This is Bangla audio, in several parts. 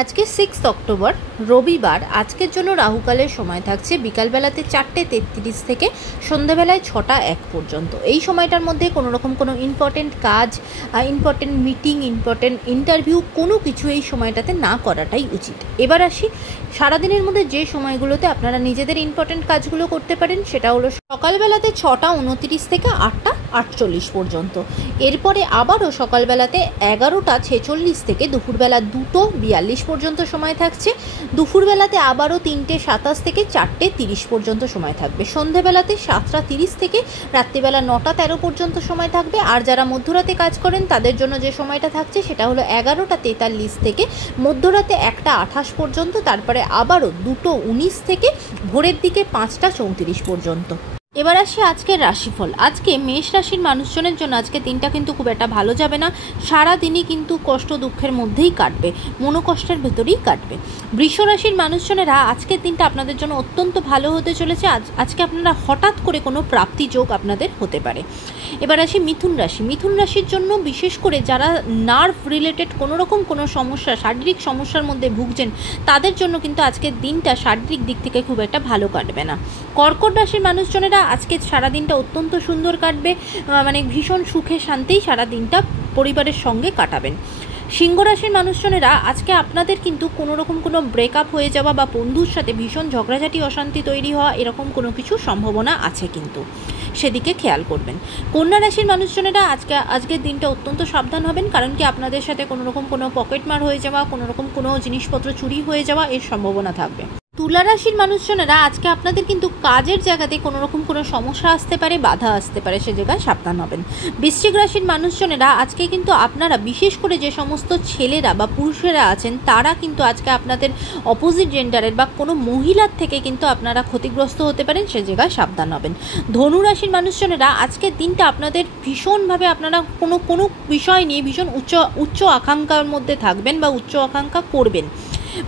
আজকে 6 অক্টোবর রবিবার। আজকের জন্য রাহুকালের সময় থাকছে বিকালবেলাতে 4:33 থেকে সন্ধ্যাবেলায় 6টা 1 পর্যন্ত। এই সময়টার মধ্যে কোনো রকম কোনো ইম্পর্টেন্ট কাজ, ইম্পর্টেন্ট মিটিং, ইম্পর্টেন্ট ইন্টারভিউ কোনো কিছু এই সময়টাতে না করাটাই উচিত। এবার আসি সারাদিনের মধ্যে যে সময়গুলোতে আপনারা নিজেদের ইম্পর্টেন্ট কাজগুলো করতে পারেন, সেটা হলো সকালবেলাতে 6টা 29 থেকে 8টা 48 পর্যন্ত। এরপরে আবারও সকালবেলাতে 11টা 46 থেকে দুপুরবেলা 2টো 42 পর্যন্ত সময় থাকছে। দুপুরবেলাতে আবারও 3টে 27 থেকে 4টে 30 পর্যন্ত সময় থাকবে। সন্ধ্যেবেলাতে 7টা 30 থেকে রাত্রিবেলা 9টা 13 পর্যন্ত সময় থাকবে। আর যারা মধ্যরাতে কাজ করেন তাদের জন্য যে সময়টা থাকছে সেটা হলো 11টা 43 থেকে মধ্যরাতে 1টা 28 পর্যন্ত। তারপরে আবারও 2টো 19 থেকে ভোরের দিকে 5টা 34 পর্যন্ত। এবার আসি আজকের রাশিফল। আজকে মেষ রাশির মানুষজনের জন্য আজকে দিনটা কিন্তু খুব একটা ভালো যাবে না। সারা দিনই কিন্তু কষ্ট দুঃখের মধ্যেই কাটবে, মনোকষ্টের ভেতরেই কাটবে। বৃষ রাশির মানুষজনেরা আজকের দিনটা আপনাদের জন্য অত্যন্ত ভালো হতে চলেছে। আজকে আপনারা হঠাৎ করে কোনো প্রাপ্তি যোগ আপনাদের হতে পারে। এবার আসি মিথুন রাশি। মিথুন রাশির জন্য বিশেষ করে যারা নার্ভ রিলেটেড কোনো রকম কোনো সমস্যা, শারীরিক সমস্যার মধ্যে ভুগছেন, তাদের জন্য কিন্তু আজকের দিনটা শারীরিক দিক থেকে খুব একটা ভালো কাটবে না। কর্কট রাশির মানুষজনেরা আজকে সারাদিনটা অত্যন্ত সুন্দর কাটবে, মানে ভীষণ সুখে শান্তিই সারাদিনটা পরিবারের সঙ্গে কাটাবেন। সিংহ রাশির মানুষজনেরা আজকে আপনাদের কিন্তু কোনো রকম কোনো ব্রেকআপ হয়ে যাওয়া বা বন্ধুর সাথে ভীষণ ঝগড়াঝাটি অশান্তি তৈরি হওয়া এরকম কোনো কিছু সম্ভাবনা আছে, কিন্তু সেদিকে খেয়াল করবেন। কন্যা রাশির মানুষজনেরা আজকের দিনটা অত্যন্ত সাবধান হবেন, কারণ কি আপনাদের সাথে কোনো রকম কোনো পকেটমার হয়ে যাওয়া, কোনো রকম কোনো জিনিসপত্র চুরি হয়ে যাওয়া এর সম্ভাবনা থাকবে। তুলা রাশির মানুষজনেরা আজকে আপনাদের কিন্তু কাজের জায়গাতে কোনো রকম কোনো সমস্যা আসতে পারে, বাধা আসতে পারে, সে জায়গায় সাবধান হবেন। বৃশ্চিক রাশির মানুষজনেরা আজকে কিন্তু আপনারা বিশেষ করে যে সমস্ত ছেলেরা বা পুরুষেরা আছেন তারা কিন্তু আজকে আপনাদের অপোজিট জেন্ডারের বা কোনো মহিলার থেকে কিন্তু আপনারা ক্ষতিগ্রস্ত হতে পারেন, সে জায়গায় সাবধান হবেন। ধনু রাশির মানুষজনেরা আজকের দিনটা আপনাদের ভীষণভাবে আপনারা কোনো বিষয় নিয়ে ভীষণ উচ্চ আকাঙ্ক্ষার মধ্যে থাকবেন বা উচ্চ আকাঙ্ক্ষা করবেন।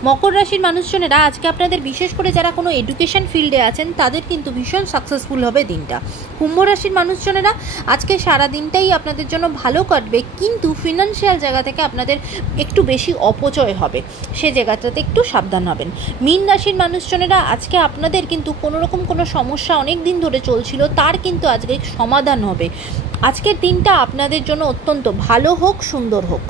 মকর রাশির মানুষজনেরা আজকে আপনাদের বিশেষ করে যারা কোনো এডুকেশন ফিল্ডে আছেন তাদের কিন্তু ভীষণ সাকসেসফুল হবে দিনটা। কুম্ভ রাশির মানুষজনেরা আজকে সারা দিনটাই আপনাদের জন্য ভালো কাটবে, কিন্তু ফিনান্সিয়াল জায়গা থেকে আপনাদের একটু বেশি অপচয় হবে, সে জায়গাটাতে একটু সাবধান হবেন। মীন রাশির মানুষজনেরা আজকে আপনাদের কিন্তু কোনো রকম কোনো সমস্যা অনেক দিন ধরে চলছিল, তার কিন্তু আজকে সমাধান হবে। আজকের দিনটা আপনাদের জন্য অত্যন্ত ভালো হোক, সুন্দর হোক।